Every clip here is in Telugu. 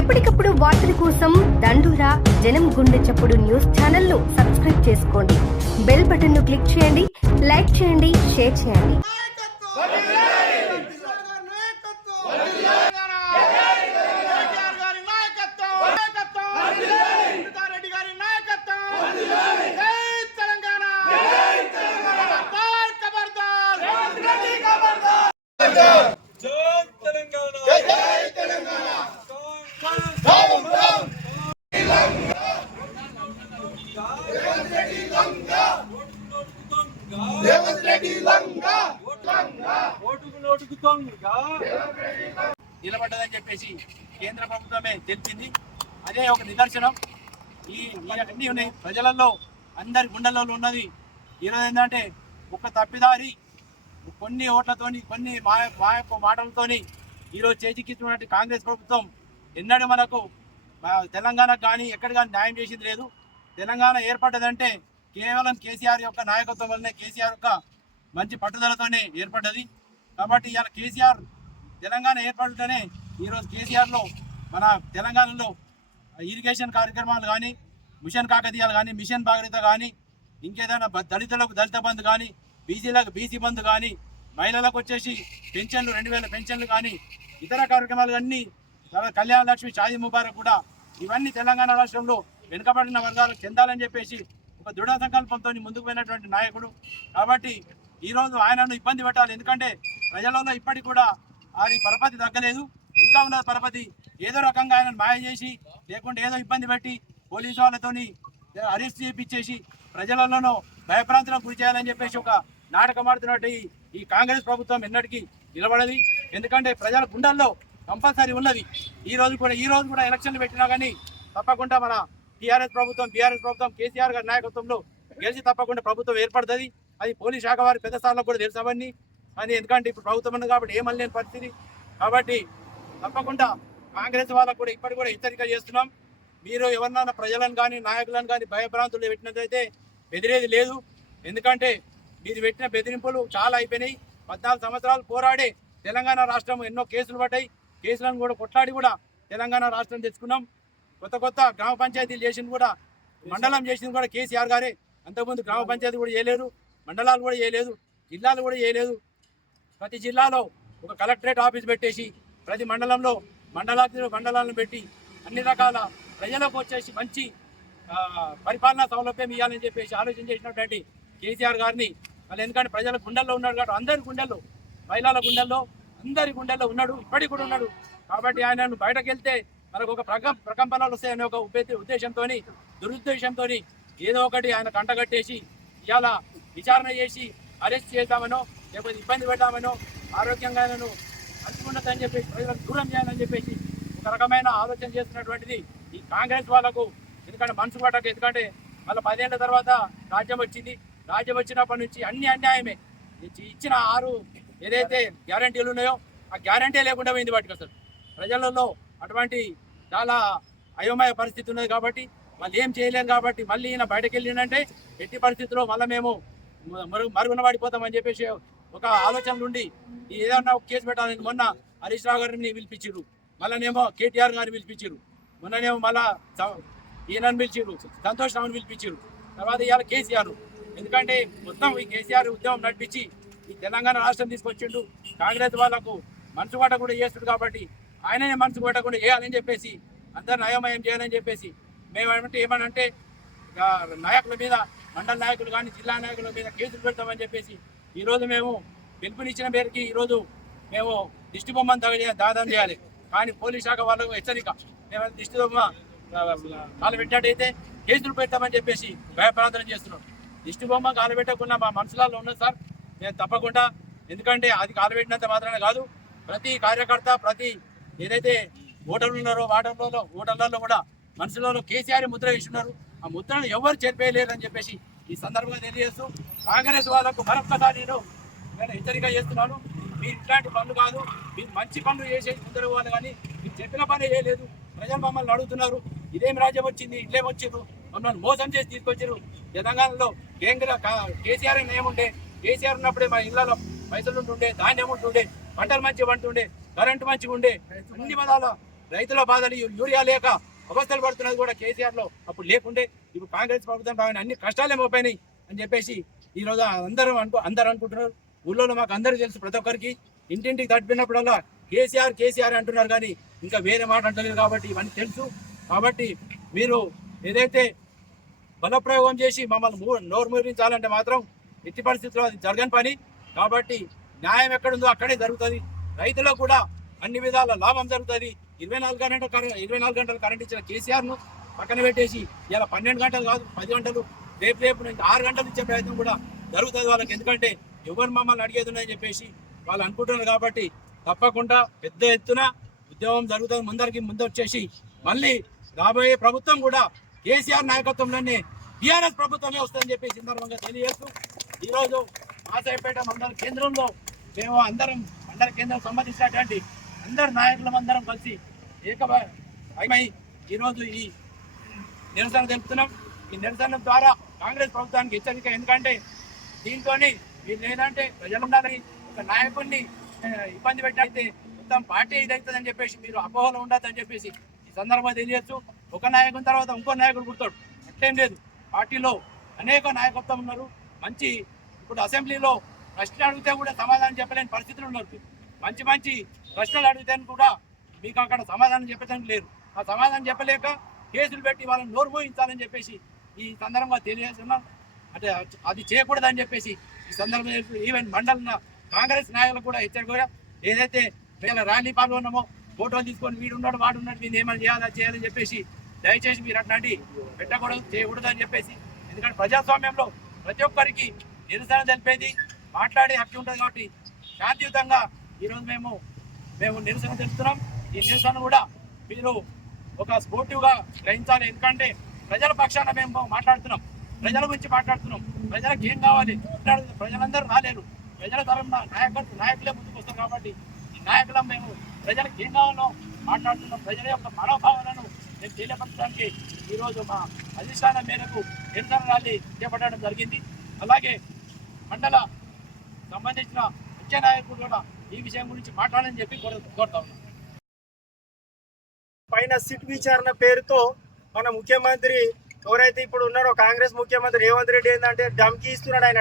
ఎప్పటికప్పుడు వార్తల కోసం దండూరా జనం గుండె చప్పుడు న్యూస్ ఛానల్ ను సబ్స్క్రైబ్ చేసుకోండి. బెల్ బటన్ ను క్లిక్ చేయండి, లైక్ చేయండి, షేర్ చేయండి. నిలబడ్డదని చెప్పేసి కేంద్ర ప్రభుత్వమే తెలిపింది. అదే ఒక నిదర్శనం. అన్నీ ఉన్నాయి ప్రజలలో, అందరి గుండెల్లో ఉన్నది. ఈరోజు ఏంటంటే ఒక తప్పిదారి కొన్ని ఓట్లతోని, కొన్ని మాయపు మాటలతోని ఈరోజు చేజిక్కించినటువంటి కాంగ్రెస్ ప్రభుత్వం ఎన్నడూ మనకు తెలంగాణకు కానీ ఎక్కడ కానీ న్యాయం చేసింది లేదు. తెలంగాణ ఏర్పడ్డదంటే కేవలం కేసీఆర్ యొక్క నాయకత్వం వల్లనే, కేసీఆర్ యొక్క మంచి పట్టుదలతోనే ఏర్పడ్డది. కాబట్టి ఇవాళ కేసీఆర్ తెలంగాణ ఏర్పడుతూనే ఈరోజు కేసీఆర్లో మన తెలంగాణలో ఇరిగేషన్ కార్యక్రమాలు కానీ, మిషన్ కాకతీయాలు కానీ, మిషన్ భాగీరథ కానీ, ఇంకేదైనా దళితులకు దళిత బంధు కానీ, బీసీలకు బీసీ బంధు కానీ, మహిళలకు వచ్చేసి పెన్షన్లు 2000 పెన్షన్లు కానీ, ఇతర కార్యక్రమాలు అన్నీ, కళ్యాణ లక్ష్మి, షాదీ ముబారక్ కూడా ఇవన్నీ తెలంగాణ రాష్ట్రంలో వెనుకబడిన వర్గాలకు చెందాలని చెప్పేసి ఒక దృఢ సంకల్పంతో ముందుకు పోయినటువంటి నాయకుడు. కాబట్టి ఈరోజు ఆయనను ఇబ్బంది పెట్టాలి. ఎందుకంటే ప్రజలలో ఇప్పటికి కూడా ఆయన పరపతి తగ్గలేదు, ఇంకా ఉన్న పరపతి. ఏదో రకంగా ఆయనను మాయ చేసి, లేకుంటే ఏదో ఇబ్బంది పెట్టి పోలీసు వాళ్ళతోని అరెస్ట్ చేయించేసి ప్రజలలోనూ భయప్రాంతులకు గురి చేయాలని చెప్పేసి ఒక నాటకం ఆడుతున్నట్టు ఈ కాంగ్రెస్ ప్రభుత్వం ఎన్నటికీ నిలబడది. ఎందుకంటే ప్రజల గుండెల్లో కంపల్సరీ ఉన్నది. ఈ రోజు కూడా ఎలక్షన్లు పెట్టినా కానీ తప్పకుండా మన బీఆర్ఎస్ ప్రభుత్వం కేసీఆర్ గారి నాయకత్వంలో గెలిచి తప్పకుండా ప్రభుత్వం ఏర్పడుతుంది. అది పోలీస్ శాఖ వారి పెద్ద స్థాయిలో కూడా తెలుసు అవన్నీ. అని ఎందుకంటే ఇప్పుడు ప్రభుత్వం ఉంది కాబట్టి ఏమని లేని పరిస్థితి. కాబట్టి తప్పకుండా కాంగ్రెస్ వాళ్ళకు కూడా ఇప్పటికి కూడా హెచ్చరిక చేస్తున్నాం. మీరు ఎవరినైనా ప్రజలను కానీ నాయకులను కానీ భయభ్రాంతులు పెట్టినట్లయితే బెదిరేది లేదు. ఎందుకంటే మీరు పెట్టిన బెదిరింపులు చాలా అయిపోయినాయి. 14 సంవత్సరాలు పోరాడే తెలంగాణ రాష్ట్రం ఎన్నో కేసులు పడ్డాయి. కేసులను కూడా కొట్లాడి కూడా తెలంగాణ రాష్ట్రం తెచ్చుకున్నాం. కొత్త గ్రామ పంచాయతీలు చేసింది కూడా, మండలం చేసింది కూడా కేసీఆర్ గారే. అంతకుముందు గ్రామ పంచాయతీ కూడా చేయలేదు, మండలాలు కూడా చేయలేదు, జిల్లాలు కూడా చేయలేదు. ప్రతి జిల్లాలో ఒక కలెక్టరేట్ ఆఫీస్ పెట్టేసి ప్రతి మండలంలో మండలాలను పెట్టి అన్ని రకాల ప్రజలకు వచ్చేసి మంచి పరిపాలనా సౌలభ్యం ఇవ్వాలని చెప్పేసి ఆలోచన చేసినటువంటి కేసీఆర్ గారిని వాళ్ళు, ఎందుకంటే ప్రజల గుండెల్లో ఉన్నాడు కాబట్టి, అందరి గుండెల్లో, మహిళల గుండెల్లో, అందరి గుండెల్లో ఉన్నాడు, ఇప్పటికి కూడా ఉన్నాడు. కాబట్టి ఆయనను బయటకు వెళ్తే మనకు ఒక ప్రకంపనలు వస్తాయనే ఒక ఉద్దేశంతో, దురుద్దేశంతో ఏదో ఒకటి ఆయన కంటగట్టేసి ఇవాళ విచారణ చేసి అరెస్ట్ చేద్దామనో, లేకపోతే ఇబ్బంది పెట్టామనో, ఆరోగ్యంగా ఆయనను అంచుకున్నదని చెప్పేసి ప్రజలకు దూరం చేయాలని చెప్పేసి ఒక రకమైన ఆలోచన చేస్తున్నటువంటిది ఈ కాంగ్రెస్ వాళ్ళకు. ఎందుకంటే మనసు పట్టక, ఎందుకంటే మళ్ళీ 10 ఏళ్ల తర్వాత రాజ్యం వచ్చింది. రాజ్యం వచ్చినప్పటి నుంచి అన్ని అన్యాయమే. ఇచ్చిన 6 ఏదైతే గ్యారంటీలు ఉన్నాయో ఆ గ్యారంటీ లేకుండా పోయింది వాటికి. అసలు ప్రజలలో అటువంటి చాలా అయోమయ పరిస్థితి ఉన్నది. కాబట్టి మళ్ళీ ఏం చేయలేము. కాబట్టి మళ్ళీ ఈయన బయటకు వెళ్ళిందంటే ఎట్టి పరిస్థితుల్లో మళ్ళీ మేము మరుగున పడిపోతామని చెప్పేసి ఒక ఆలోచన నుండి ఏదన్నా కేసు పెట్టాలని మొన్న హరీష్ రావు గారిని పిలిపించారు, మళ్ళీనేమో కేటీఆర్ గారిని పిలిపించారు, మొన్ననేమో మళ్ళా ఈయనని పిలిచారు, సంతోష్ రావుని పిలిపించారు, తర్వాత ఇవాళ కేసీఆర్. ఎందుకంటే మొత్తం ఈ కేసీఆర్ ఉద్యమం నడిపించి ఈ తెలంగాణ రాష్ట్రం తీసుకొచ్చిండు. కాంగ్రెస్ వాళ్ళకు మనసు పట్ట కూడా చేస్తుడు కాబట్టి ఆయననే మనసు పట్టకుండా వేయాలని చెప్పేసి, అందరు నయమయం చేయాలని చెప్పేసి మేము ఏమనంటే నాయకుల మీద, మండల నాయకులు కానీ జిల్లా నాయకుల మీద కేసులు పెడతామని చెప్పేసి ఈరోజు మేము పిలుపునిచ్చిన మేరకి ఈరోజు మేము దిష్టి బొమ్మను దాదాపు చేయాలి. కానీ పోలీస్ శాఖ వాళ్ళకు హెచ్చరిక, మేము దిష్టి బొమ్మ కాలు పెట్టినట్టయితే కేసులు పెడతామని చెప్పేసి భయప్రాంతరం చేస్తున్నాం. దిష్టి బొమ్మ కాలు పెట్టకుండా మా మనసులలో ఉన్నది సార్. మేము తప్పకుండా, ఎందుకంటే అది కాలు పెట్టినంత మాత్రమే కాదు, ప్రతి కార్యకర్త, ప్రతి ఏదైతే ఓటర్లు ఉన్నారో ఓటర్లలో కూడా మనసులలో కేసీఆర్ ముద్ర వేస్తున్నారు. ఆ ముద్రను ఎవరు చేర్పేయలేరని చెప్పేసి ఈ సందర్భంగా తెలియజేస్తూ కాంగ్రెస్ వాళ్ళకు మరొక్కసారి నేను హెచ్చరిక చేస్తున్నాను. మీరు ఇట్లాంటి పనులు కాదు, మీరు మంచి పనులు చేసేది ముందర వాళ్ళు, కానీ మీరు చెప్పిన పని చేయలేదు. ప్రజలు మమ్మల్ని అడుగుతున్నారు, ఇదేం రాజ్యం వచ్చింది, ఇట్లేం వచ్చిర్రు, మమ్మల్ని మోసం చేసి తీసుకొచ్చారు. తెలంగాణలో కేసీఆర్ ఏముండే, కేసీఆర్ ఉన్నప్పుడే మా ఇళ్లలో పైసలు ఉంటుండే, ధాన్యం ఉంటుండే, పంటలు మంచిగా పంటుండే, కరెంటు మంచిగా ఉండే, అన్ని విధాల రైతుల బాధలు యూరియా లేక అవస్థలు పడుతున్నది కూడా కేసీఆర్ లో అప్పుడు లేకుండే. ఇప్పుడు కాంగ్రెస్ ప్రభుత్వం రాగానే అన్ని కష్టాలే మోపోయినాయి అని చెప్పేసి ఈ రోజు అందరూ అనుకుంటున్నారు. ఊళ్ళో మాకు అందరూ తెలుసు, ప్రతి ఒక్కరికి ఇంటింటికి తడిపినప్పుడల్లా కేసీఆర్ కేసీఆర్ అంటున్నారు, కానీ ఇంకా వేరే మాట అంటలేదు. కాబట్టి ఇవన్నీ తెలుసు. కాబట్టి మీరు ఏదైతే బలప్రయోగం చేసి మమ్మల్ని నోరు మురించాలంటే మాత్రం ఎట్టి పరిస్థితుల్లో అది జరగని పని. కాబట్టి న్యాయం ఎక్కడుందో అక్కడే జరుగుతుంది. రైతులకు కూడా అన్ని విధాల లాభం జరుగుతుంది. 24 గంటలు కరెంట్ ఇచ్చిన కేసీఆర్ను పక్కన పెట్టేసి ఇలా 12 గంటలు కాదు 10 గంటలు రేపు నుంచి 6 గంటలు ఇచ్చే ప్రయత్నం కూడా జరుగుతుంది వాళ్ళకి. ఎందుకంటే ఎవరు మమ్మల్ని అడిగేది ఉందని చెప్పేసి వాళ్ళు అనుకుంటున్నారు. కాబట్టి తప్పకుండా పెద్ద ఎత్తున ఉద్యమం జరుగుతుంది. ముందు వచ్చేసి మళ్ళీ రాబోయే ప్రభుత్వం కూడా కేసీఆర్ నాయకత్వంలోనే టీఆర్ఎస్ ప్రభుత్వమే వస్తుందని చెప్పి సందర్భంగా తెలియజేస్తూ ఈరోజు మాసాయిపేట మండల కేంద్రంలో మేము అందరం మండల కేంద్రం సంబంధించినటువంటి అందరు నాయకులం అందరం కలిసి ఏకమై ఈరోజు ఈ నిరసన తెలుపుతున్నాం. ఈ నిరసన ద్వారా కాంగ్రెస్ ప్రభుత్వానికి హెచ్చరిక. ఎందుకంటే దీంతో మీరు లేదంటే ప్రజలు ఉండాలని ఒక నాయకుడిని ఇబ్బంది పెట్టయితే మొత్తం పార్టీ ఇదవుతుందని చెప్పేసి మీరు అపోహలో ఉండద్దని చెప్పేసి ఈ సందర్భంగా తెలియచ్చు. ఒక నాయకుని తర్వాత ఇంకో నాయకుడు పుడతాడు, అట్లేం లేదు. పార్టీలో అనేక నాయకత్వం ఉన్నారు. మంచి ఇప్పుడు అసెంబ్లీలో ప్రశ్నలు అడిగితే కూడా సమాధానం చెప్పలేని పరిస్థితులు ఉన్నారు. మంచి ప్రశ్నలు అడిగితే కూడా మీకు అక్కడ సమాధానం చెప్పడానికి లేదు. ఆ సమాధానం చెప్పలేక కేసులు పెట్టి వాళ్ళని నోరు మోయించాలని చెప్పేసి ఈ సందర్భంగా తెలియజేస్తున్నాం. అంటే అది చేయకూడదని చెప్పేసి ఈ సందర్భంగా ఈవెన్ మండల కాంగ్రెస్ నాయకులు కూడా హెచ్చరిక. ఏదైతే వీళ్ళ ర్యాలీ పాల్గొన్నామో ఫోటోలు తీసుకొని వీడు ఉన్నాడు వాడు ఉన్నాడు మీరు ఏమైనా చేయాలని చెప్పేసి దయచేసి మీరు అట్లాంటి పెట్టకూడదు, చేయకూడదు అని చెప్పేసి. ఎందుకంటే ప్రజాస్వామ్యంలో ప్రతి ఒక్కరికి నిరసన తెలిపేది మాట్లాడే హక్కు ఉంటుంది. కాబట్టి శాంతియుతంగా ఈరోజు మేము నిరసన తెలుపుతున్నాం. ఈ నిరసన కూడా మీరు ఒక స్పోర్టివ్గా గ్రహించాలి. ఎందుకంటే ప్రజల పక్షాన మేము మాట్లాడుతున్నాం, ప్రజల గురించి మాట్లాడుతున్నాం. ప్రజలకు ఏం కావాలి, ప్రజలందరూ రాలేరు. ప్రజల తరఫున నాయకులే ముందుకు వస్తారు. కాబట్టి ఈ నాయకులం మేము ప్రజలకు ఏం కావాలో మాట్లాడుతున్నాం. ప్రజల యొక్క మనోభావాలను మేము తెలియపరచడానికి ఈరోజు మా అధిష్టానం మేరకు నిరసన ర్యాలీ చేపట్టడం జరిగింది. అలాగే మండల సంబంధించిన ముఖ్య నాయకులు కూడా ఈ విషయం గురించి మాట్లాడాలని చెప్పి కోరుతా ఉన్నాం. పైన సిట్ విచారణ పేరుతో మన ముఖ్యమంత్రి ఎవరైతే ఇప్పుడు ఉన్నారో కాంగ్రెస్ ముఖ్యమంత్రి రేవంత్ రెడ్డి ఏంటంటే డమ్కీ ఇస్తున్నాడు. ఆయన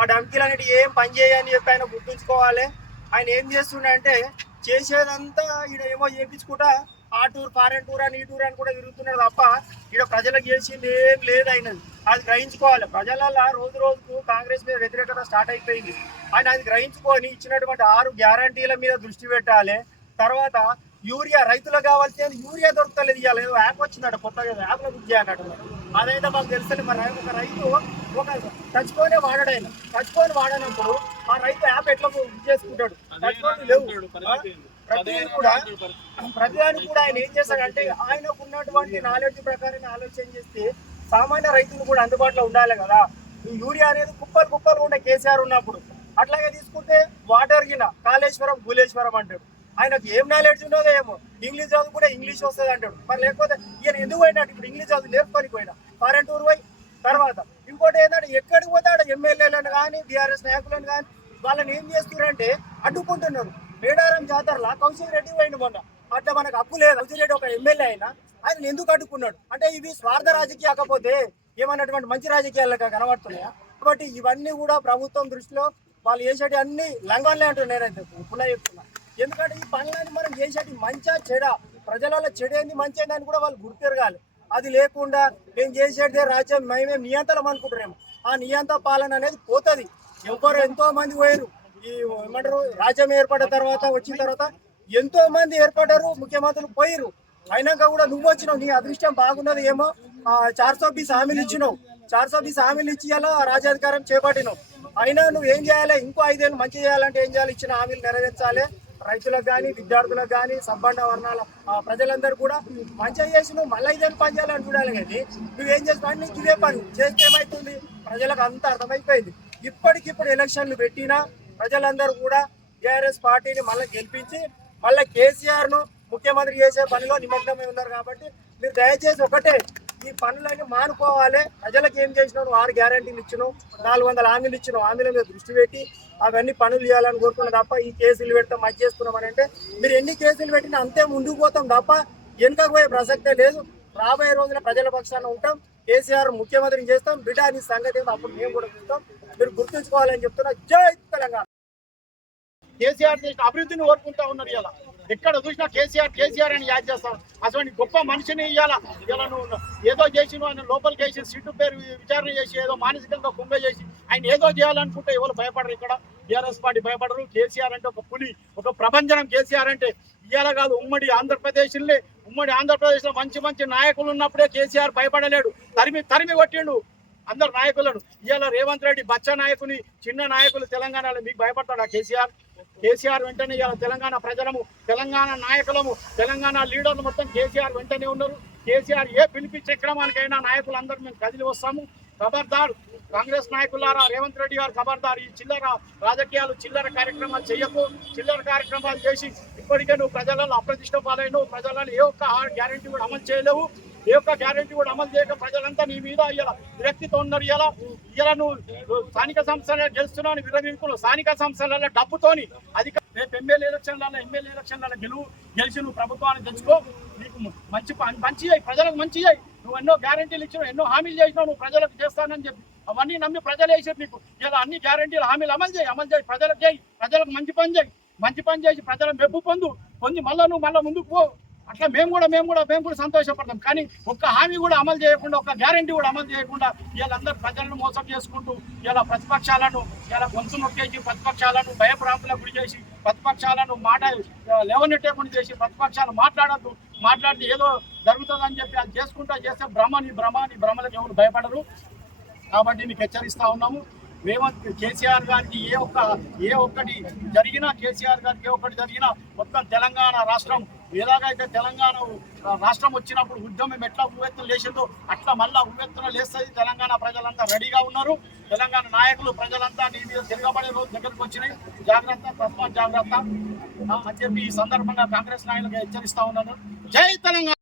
ఆ డమ్కీలు అనేవి ఏం పని చేయని చెప్పి ఆయన గుర్తుంచుకోవాలి. ఆయన ఏం చేస్తున్నాడంటే చేసేదంతా ఈడ ఏమో చేయించుకుంటా ఆ టూర్ ఫారెన్ టూర్ అని ఈ టూర్ అని కూడా తిరుగుతున్నాడు తప్ప ఈడ ప్రజలకు చేసింది ఏం లేదు. అయినది అది గ్రహించుకోవాలి. ప్రజలలో రోజుకు కాంగ్రెస్ మీద వ్యతిరేకత స్టార్ట్ అయిపోయింది. ఆయన అది గ్రహించుకొని ఇచ్చినటువంటి 6 గ్యారంటీల మీద దృష్టి పెట్టాలి. తర్వాత యూరియా రైతులకు కావాల్సిన యూరియా దొరకలేదు. ఇవాళ ఏదో యాప్ వచ్చిందట కొత్తగా, యాప్లో బుక్ చేయాలన్నట్టు. అదైతే మాకు తెలుస్తుంది. మరి ఒక రైతు ఒక టచ్కోనే వాడాడు. టచ్కోని వాడినప్పుడు ఆ రైతు యాప్ ఎట్లా బుక్ చేసుకుంటాడు? టచ్కోని లేవు. ప్రతిదానికి కూడా ఆయన ఏం చేశాడంటే ఆయనకు ఉన్నటువంటి నాలెడ్జ్ ప్రకారం ఆలోచన చేస్తే సామాన్య రైతులు కూడా అందుబాటులో ఉండాలి కదా. ఈ యూరియా అనేది కుప్పలు ఉండే కేసీఆర్ ఉన్నప్పుడు. అట్లాగే తీసుకుంటే వాటర్ గిన కాళేశ్వరం భూలేశ్వరం అంటాడు. ఆయనకు ఏం నాలెడ్జ్ ఉన్నదో ఏమో. ఇంగ్లీష్ చదువు కూడా ఇంగ్లీష్ వస్తుంది అంటాడు. మరి లేకపోతే ఈయన ఎందుకు పోయినాడు? ఇప్పుడు ఇంగ్లీష్ చదువు నేర్చుకొని పోయినా ఫారెన్ టూర్ పోయి. తర్వాత ఇంకోటి ఏంటంటే ఎక్కడికి పోతాడు ఎమ్మెల్యేలను కానీ బీఆర్ఎస్ నాయకులను కానీ వాళ్ళని ఏం చేస్తున్నారంటే అడ్డుకుంటున్నారు. మేడారం జాతరలా కౌశిక్ రెడ్డి పోయింది మొన్న. అట్లా మనకు హక్కు లేదు. కౌశిక్ రెడ్డి ఒక ఎమ్మెల్యే అయినా ఆయన ఎందుకు అడ్డుకున్నాడు అంటే ఇవి స్వార్థ రాజకీయ కాకపోతే ఏమన్నటువంటి మంచి రాజకీయాలుగా కనబడుతున్నాయా? కాబట్టి ఇవన్నీ కూడా ప్రభుత్వం దృష్టిలో వాళ్ళు చేసేటి అన్ని లంఘనలే అంటారు. నేనైతే పునః చెప్తున్నా. ఎందుకంటే ఈ పనులని మనం చేసేటి మంచిగా చెడ ప్రజలలో చెడేంది మంచి అని కూడా వాళ్ళు గుర్తిరగాలి. అది లేకుండా మేము చేసేదే రాజ్యం మేమే నియంత్రణ అనుకుంటున్నాము. ఆ నియంత్రణ పాలన అనేది పోతుంది. ఎంతో మంది పోయారు. ఈ ఏమంటారు రాజ్యం ఏర్పడిన తర్వాత వచ్చిన తర్వాత ఎంతో మంది ఏర్పడ్డారు, ముఖ్యమంత్రులు పోయిరు. అయినాక కూడా నువ్వు వచ్చినావు, నీ అదృష్టం బాగున్నది ఏమో. 420 హామీలు ఇచ్చినావు. 420 హామీలు ఇచ్చి అలా రాజ్యాధికారం చేపట్టినావు. అయినా నువ్వు ఏం చేయాలి? ఇంకో 5 ఏళ్ళు మంచి చేయాలంటే ఏం చేయాలి? ఇచ్చిన హామీలు నెరవేర్చాలి. రైతులకు కానీ విద్యార్థులకు కానీ సంబంధ వర్ణాల ప్రజలందరూ కూడా మంచిగా చేసి నువ్వు మళ్ళీ 5 ఏళ్ళు పని చేయాలని చూడాలి. కానీ నువ్వేం చేస్తావు? నీకు ఇదే పని చేస్తే ఏమవుతుంది? ప్రజలకు అంతా అర్థమైపోయింది. ఇప్పటికిప్పుడు ఎలక్షన్లు పెట్టినా ప్రజలందరూ కూడా టీఆర్ఎస్ పార్టీని మళ్ళీ గెలిపించి మళ్ళీ కేసీఆర్ను ముఖ్యమంత్రి చేసే పనిలో నిమగ్నమై ఉన్నారు. కాబట్టి మీరు దయచేసి ఒకటే ఈ పనులన్నీ మానుకోవాలి. ప్రజలకు ఏం చేసినావు? 6 గ్యారంటీలు ఇచ్చినావు, 400 హామీలు ఇచ్చినావు. హామీల మీద దృష్టి పెట్టి అవన్నీ పనులు చేయాలని కోరుకున్నా తప్ప ఈ కేసులు పెడతాం అది చేస్తున్నామని అంటే మీరు ఎన్ని కేసులు పెట్టినా అంతే ముందుకు పోతాం తప్ప వెనుకకు పోయే ప్రసక్తే లేదు. రాబోయే రోజున ప్రజల పక్షాన ఉంటాం. కేసీఆర్ ముఖ్యమంత్రిని చేస్తాం. బిడ్డ నీ సంగతి ఏమో అప్పుడు మేము కూడా చూస్తాం. మీరు గుర్తుంచుకోవాలని చెప్తున్నా. జై తెలంగాణ. కేసీఆర్ చేసిన అభివృద్ధిని కోరుకుంటా ఉన్నారు. ఇలా ఎక్కడ చూసినా కేసీఆర్ అని యాద్ చేస్తాం. అసలు గొప్ప మనిషిని ఇలా నువ్వు ఏదో చేసి ఆయన లోపలికి వేసి సీటు పేరు విచారణ చేసి ఏదో మానసికంగా కుంభ చేసి ఆయన ఏదో చేయాలనుకుంటే ఎవరు భయపడరు. ఇక్కడ టీఆర్ఎస్ పార్టీ భయపడరు. కేసీఆర్ అంటే ఒక పులి, ఒక ప్రభంజనం. కేసీఆర్ అంటే ఇవాళ కాదు, ఉమ్మడి ఆంధ్రప్రదేశ్లో మంచి మంచి నాయకులు ఉన్నప్పుడే కేసీఆర్ భయపడలేడు. తరిమి కొట్టిండు అందరు నాయకులను. ఇవాళ రేవంత్ రెడ్డి బచ్చ నాయకుని, చిన్న నాయకులు తెలంగాణలో మీకు భయపడతాడా కేసీఆర్ వెంటనే ఇవాళ తెలంగాణ ప్రజలము, తెలంగాణ నాయకులము, తెలంగాణ లీడర్లు మొత్తం కేసీఆర్ వెంటనే ఉన్నారు. కేసీఆర్ ఏ పిలిపించే క్రమానికైనా నాయకులందరూ మేము కదిలి వస్తాము. ఖబర్దార్ కాంగ్రెస్ నాయకులారా, రేవంత్ రెడ్డి గారు ఖబర్దార్. ఈ చిల్లర రాజకీయాలు, చిల్లర కార్యక్రమాలు చేయకు. చిల్లర కార్యక్రమాలు చేసి ఇప్పటికే నువ్వు ప్రజలలో అప్రతిష్ట పాలైనవు. ప్రజలను ఏ ఒక్క గ్యారెంటీ కూడా అమలు చేయలేవు. ఏ ఒక్క గ్యారెంటీ కూడా అమలు చేయక ప్రజలంతా నీ మీద ఇలా విరక్తితో ఉన్నారు. ఇలా నువ్వు స్థానిక సంస్థలలో గెలుస్తున్నావు విరమింపులు. స్థానిక సంస్థలలో డబ్బుతోని రేపు ఎమ్మెల్యే ఎలక్షన్లలో గెలిచి నువ్వు ప్రభుత్వాన్ని తెచ్చుకో. నీకు మంచి చేయి, ప్రజలకు మంచి చేయి. నువ్వు ఎన్నో గ్యారెంటీలు ఇచ్చినావు, ఎన్నో హామీలు చేసినావు, నువ్వు ప్రజలకు చేస్తానని చెప్పి అవన్నీ నమ్మి ప్రజలు వేసారు నీకు. ఇలా అన్ని గ్యారెంటీలు హామీలు అమలు చేయి. ప్రజలకు చేయి, ప్రజలకు మంచి పని చేసి ప్రజల మెప్పు పొంది మళ్ళీ ముందుకు పో. అట్లా మేము కూడా సంతోషపడతాం. కానీ ఒక్క హామీ కూడా అమలు చేయకుండా, ఒక్క గ్యారెంటీ కూడా అమలు చేయకుండా వీళ్ళందరూ ప్రజలను మోసం చేసుకుంటూ ఇలా ప్రతిపక్షాలను గొంతు నొక్కేసి, ప్రతిపక్షాలను భయప్రాంతులకు గురి చేసి, ప్రతిపక్షాలను మాట లేవనెట్టేకుండా చేసి, ప్రతిపక్షాలు మాట్లాడితే ఏదో జరుగుతుందని చెప్పి అది చేస్తే భ్రమలకు ఎవరు భయపడరు. కాబట్టి మీకు హెచ్చరిస్తా ఉన్నాము. కేసీఆర్ గారికి ఏ ఒక్కటి జరిగినా మొత్తం తెలంగాణ రాష్ట్రం ఎలాగైతే తెలంగాణ రాష్ట్రం వచ్చినప్పుడు ఉద్యమం ఎట్లా ఉవ్వెత్తున లేచిందో అట్లా మళ్ళా ఉవ్వెత్తున లేస్తుంది. తెలంగాణ ప్రజలంతా రెడీగా ఉన్నారు. తెలంగాణ నాయకులు ప్రజలంతా నీ మీద తిరగబడే రోజు దగ్గరకు వచ్చినాయి. తస్మాత్ జాగ్రత్త అని చెప్పి ఈ సందర్భంగా కాంగ్రెస్ నాయకులకు హెచ్చరిస్తా ఉన్నాను. జై తెలంగాణ.